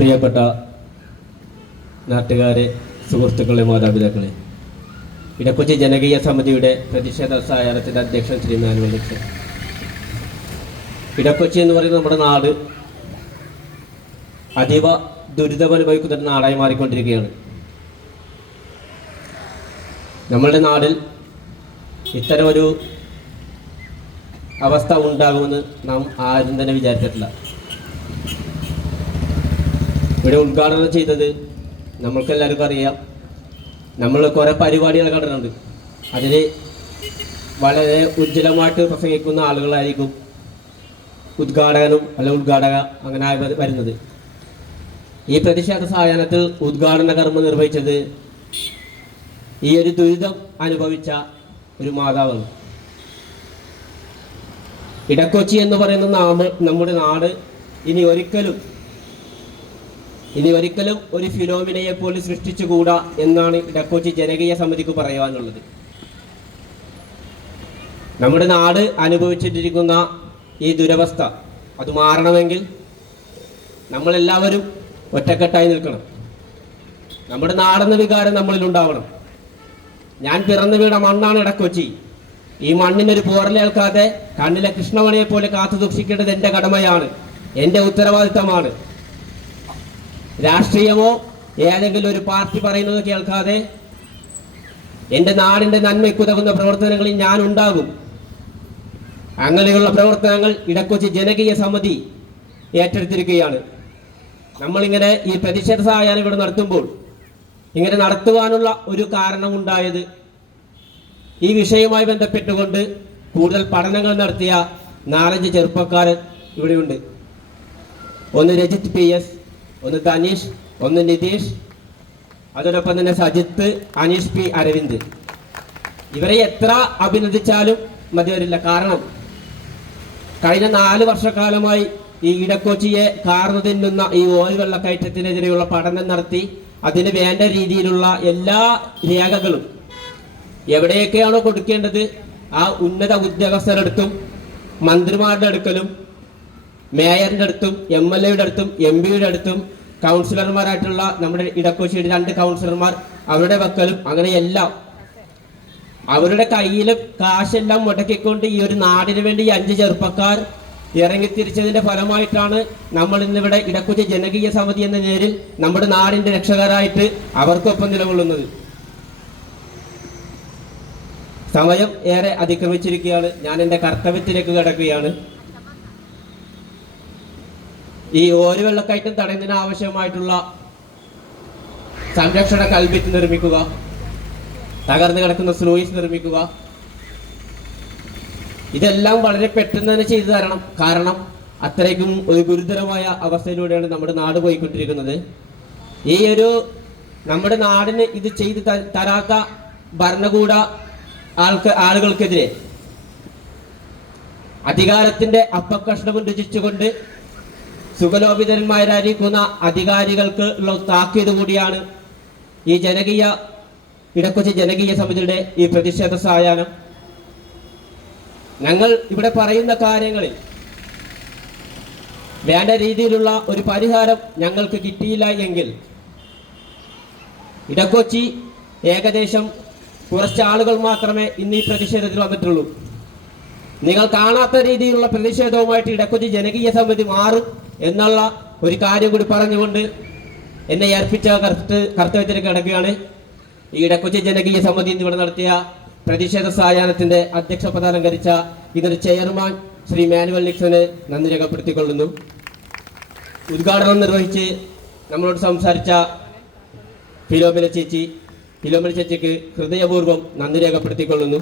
പ്രിയപ്പെട്ട നാട്ടുകാരെ, സുഹൃത്തുക്കളെ, മാതാപിതാക്കളെ, ഇടക്കൊച്ചി ജനകീയ സമിതിയുടെ പ്രതിഷേധ സായാഹ്നത്തിൻ്റെ അധ്യക്ഷൻ ശ്രീ മാനുവൽ നിക്സൺ. ഇടക്കൊച്ചി എന്ന് പറയുന്ന നമ്മുടെ നാട് അതീവ ദുരിതമനുഭവിക്കുന്ന ഒരു നാടായി മാറിക്കൊണ്ടിരിക്കുകയാണ്. നമ്മളുടെ നാടിൽ ഇത്തരമൊരു അവസ്ഥ ഉണ്ടാകുമെന്ന് നാം ആരും തന്നെ വിചാരിച്ചിട്ടില്ല. ഇവിടെ ഉദ്ഘാടനം ചെയ്തത് നമ്മൾക്കെല്ലാവർക്കും അറിയാം. നമ്മൾ കുറേ പരിപാടികൾ കണ്ടിട്ടുണ്ട്. അതിൽ വളരെ ഉജ്ജ്വലമായിട്ട് പ്രസംഗിക്കുന്ന ആളുകളായിരിക്കും ഉദ്ഘാടകനും ഉദ്ഘാടക അങ്ങനെ വരുന്നത്. ഈ പ്രതിഷേധ സായാഹ്നത്തിൽ ഉദ്ഘാടന കർമ്മം നിർവഹിച്ചത് ഈ ഒരു ദുരിതം അനുഭവിച്ച ഒരു മാതാവാണ്. ഇടക്കൊച്ചി എന്ന് പറയുന്ന നമ്മുടെ നാട് ഇനി ഒരിക്കലും ഒരു ഫിലോമിനയെ പോലും സൃഷ്ടിച്ചുകൂടാ എന്നാണ് ഇടക്കൊച്ചി ജനകീയ സമിതിക്ക് പറയാനുള്ളത്. നമ്മുടെ നാട് അനുഭവിച്ചിട്ടിരിക്കുന്ന ഈ ദുരവസ്ഥ അത് മാറണമെങ്കിൽ നമ്മളെല്ലാവരും ഒറ്റക്കെട്ടായി നിൽക്കണം. നമ്മുടെ നാടെന്ന വികാരം നമ്മളിൽ ഉണ്ടാവണം. ഞാൻ പിറന്നു വീണ മണ്ണാണ് ഇടക്കൊച്ചി. ഈ മണ്ണിനൊരു പോറലേൽക്കാതെ കണ്ണിലെ കൃഷ്ണമണിയെ പോലെ കാത്തു സൂക്ഷിക്കേണ്ടത് എൻ്റെ കടമയാണ്, എൻ്റെ ഉത്തരവാദിത്തമാണ്. രാഷ്ട്രീയമോ ഏതെങ്കിലും ഒരു പാർട്ടി പറയുന്നത് കേൾക്കാതെ എൻ്റെ നാടിൻ്റെ നന്മയ്ക്കുതകുന്ന പ്രവർത്തനങ്ങളിൽ ഞാൻ ഉണ്ടാകും. അങ്ങനെയുള്ള പ്രവർത്തനങ്ങൾ ഇടക്കൊച്ചി ജനകീയ സമിതി ഏറ്റെടുത്തിരിക്കുകയാണ്. നമ്മളിങ്ങനെ ഈ പ്രതിഷേധ സായാഹ്നം ഇവിടെ നടത്തുമ്പോൾ ഇങ്ങനെ നടത്തുവാനുള്ള ഒരു കാരണമുണ്ടായത് ഈ വിഷയവുമായി ബന്ധപ്പെട്ടുകൊണ്ട് കൂടുതൽ പഠനങ്ങൾ നടത്തിയ 4-5 ചെറുപ്പക്കാരൻ ഇവിടെയുണ്ട്. ഒന്ന് രജിത് PS, ഒന്ന് തനീഷ്, ഒന്ന് നിതീഷ്, അതോടൊപ്പം തന്നെ സജിത്ത്, അനീഷ് P, അരവിന്ദ്. ഇവരെ എത്ര അഭിനന്ദിച്ചാലും മതി വരില്ല. കാരണം കഴിഞ്ഞ 4 വർഷക്കാലമായി ഈ ഇടക്കൊച്ചിയെ കാർന്നു തിന്നുന്ന ഈ ഓയിൽ വെള്ളക്കയറ്റത്തിനെതിരെയുള്ള പഠനം നടത്തി അതിന് വേണ്ട രീതിയിലുള്ള എല്ലാ രേഖകളും എവിടെയൊക്കെയാണോ കൊടുക്കേണ്ടത് ആ ഉന്നത ഉദ്യോഗസ്ഥരുടെ അടുത്തും മന്ത്രിമാരുടെ അടുക്കലും മേയറിൻ്റെ അടുത്തും MLA-യുടെ അടുത്തും MP-യുടെ അടുത്തും കൗൺസിലർമാരായിട്ടുള്ള നമ്മുടെ ഇടക്കൊച്ചിയുടെ 2 കൗൺസിലർമാർ അവരുടെ വക്കലും അങ്ങനെയെല്ലാം അവരുടെ കയ്യിലും കാശെല്ലാം മുടക്കിക്കൊണ്ട് ഈ ഒരു നാടിന് വേണ്ടി 5 ചെറുപ്പക്കാർ ഇറങ്ങിത്തിരിച്ചതിൻ്റെ ഫലമായിട്ടാണ് നമ്മൾ ഇന്നിവിടെ ഇടക്കൊച്ചി ജനകീയ സമിതി എന്ന പേരിൽ നമ്മുടെ നാടിൻ്റെ രക്ഷകരായിട്ട് അവർക്കൊപ്പം നിലകൊള്ളുന്നത്. സമയം ഏറെ അതിക്രമിച്ചിരിക്കുകയാണ്. ഞാൻ എൻ്റെ കർത്തവ്യത്തിലേക്ക് കിടക്കുകയാണ്. ഈ ഓര് വെള്ളക്കയറ്റം തടയുന്നതിന് ആവശ്യമായിട്ടുള്ള സംരക്ഷണ കൽഭിത്ത് നിർമ്മിക്കുക, തകർന്നു കിടക്കുന്ന സ്ലൂയിസ് നിർമ്മിക്കുക, ഇതെല്ലാം വളരെ പെട്ടെന്ന് തന്നെ ചെയ്തു തരണം. കാരണം അത്രയ്ക്കും ഒരു ഗുരുതരമായ അവസ്ഥയിലൂടെയാണ് നമ്മുടെ നാട് പോയിക്കൊണ്ടിരിക്കുന്നത്. ഈ ഒരു നമ്മുടെ നാടിന് ഇത് ചെയ്ത് തരാത്ത ഭരണകൂട ആളുകൾക്കെതിരെ അധികാരത്തിന്റെ അപ്പക്കഷ്ണവും രുചിച്ചുകൊണ്ട് സുഖലോപിതന്മാരായിരിക്കുന്ന അധികാരികൾക്ക് ഉള്ള താക്കീത് കൂടിയാണ് ഈ ഇടക്കൊച്ചി ജനകീയ സമിതിയുടെ ഈ പ്രതിഷേധ സായാഹ്നം. ഞങ്ങൾ ഇവിടെ പറയുന്ന കാര്യങ്ങളിൽ വേണ്ട രീതിയിലുള്ള ഒരു പരിഹാരം ഞങ്ങൾക്ക് കിട്ടിയില്ല എങ്കിൽ ഇടക്കൊച്ചി ഏകദേശം കുറച്ച് ആളുകൾ മാത്രമേ ഇന്ന് ഈ പ്രതിഷേധത്തിൽ വന്നിട്ടുള്ളൂ. നിങ്ങൾ കാണാത്ത രീതിയിലുള്ള പ്രതിഷേധവുമായിട്ട് ഇടക്കൊച്ചി ജനകീയ സമിതി മാറും എന്നുള്ള ഒരു കാര്യം കൂടി പറഞ്ഞുകൊണ്ട് എന്നെ ഏൽപ്പിച്ച കർത്തവ്യത്തിലേക്ക് കിടക്കുകയാണ്. ഈ ഇടക്കൊച്ചി ജനകീയ സമിതി ഇവിടെ നടത്തിയ പ്രതിഷേധ സായാഹ്നത്തിന്റെ അധ്യക്ഷ പദം അലങ്കരിച്ച ഇതിന്റെ ചെയർമാൻ ശ്രീ മാനുവൽ നിക്സന് നന്ദി രേഖപ്പെടുത്തിക്കൊള്ളുന്നു. ഉദ്ഘാടനം നിർവഹിച്ച് നമ്മളോട് സംസാരിച്ച ഫിലോമിന ചേച്ചിക്ക് ഹൃദയപൂർവ്വം നന്ദി രേഖപ്പെടുത്തിക്കൊള്ളുന്നു.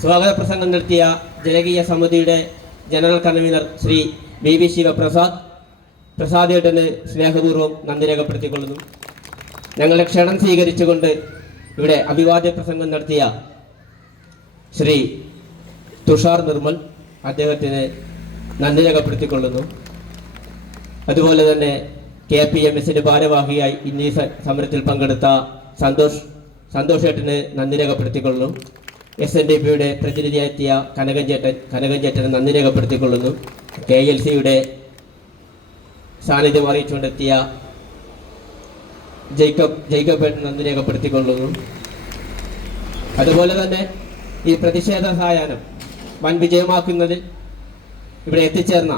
സ്വാഗത പ്രസംഗം നടത്തിയ ജനകീയ സമിതിയുടെ general convener Shri BB Prasad ഏട്ടന് സ്നേഹപൂർവ്വം നന്ദി രേഖപ്പെടുത്തിക്കൊള്ളുന്നു. ഞങ്ങളുടെ ക്ഷണം സ്വീകരിച്ചുകൊണ്ട് ഇവിടെ അഭിവാദ്യ പ്രസംഗം നടത്തിയ ശ്രീ തുഷാർ നിർമ്മൽ, അദ്ദേഹത്തിന് നന്ദി രേഖപ്പെടുത്തിക്കൊള്ളുന്നു. അതുപോലെ തന്നെ KPMSന്റെ ഭാരവാഹിയായി ഇന്നീ സമരത്തിൽ പങ്കെടുത്ത സന്തോഷ് ഏട്ടന് നന്ദി രേഖപ്പെടുത്തിക്കൊള്ളുന്നു. SNDPയുടെ പ്രതിനിധിയായെത്തിയ കനകൻ ചേട്ടന് നന്ദി രേഖപ്പെടുത്തിക്കൊള്ളുന്നു. KLCയുടെ സാന്നിധ്യം അറിയിച്ചുകൊണ്ടെത്തിയ ജേക്കബ് നന്ദി രേഖപ്പെടുത്തിക്കൊള്ളുന്നു. അതുപോലെ തന്നെ ഈ പ്രതിഷേധ സായാഹ്നം വൻ വിജയമാക്കുന്നതിൽ ഇവിടെ എത്തിച്ചേർന്ന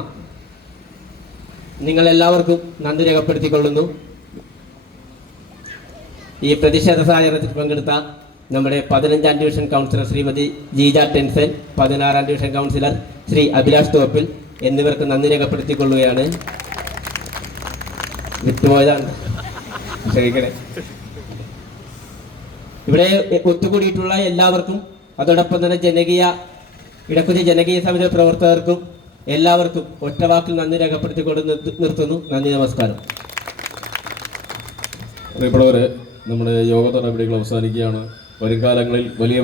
നിങ്ങളെല്ലാവർക്കും നന്ദി രേഖപ്പെടുത്തിക്കൊള്ളുന്നു. ഈ പ്രതിഷേധ സായാഹ്നത്തിൽ പങ്കെടുത്ത നമ്മുടെ 15ാം division councillor Shrimati Jeeja Tansen, 16ാം division councillor Shri Abhilash Thoppil എന്നിവർക്ക് നന്ദി രേഖപ്പെടുത്തിക്കൊള്ളുകയാണ്. വിട്ടുപോയതാണ്, ക്ഷമിക്കണേ. ഇവിടെ ഒത്തുകൂടിയിട്ടുള്ള എല്ലാവർക്കും, അതോടൊപ്പം തന്നെ ഇടക്കൊച്ചി ജനകീയ സമിതി പ്രവർത്തകർക്കും എല്ലാവർക്കും ഒറ്റവാക്കിൽ നന്ദി രേഖപ്പെടുത്തിക്കൊണ്ട് നിർത്തുന്നു. നന്ദി, നമസ്കാരം. പ്രിയപ്പെട്ടവരെ, നമ്മുടെ യോഗ നടപടികൾ അവസാനിക്കുകയാണ്. വരും കാലങ്ങളിൽ വലിയ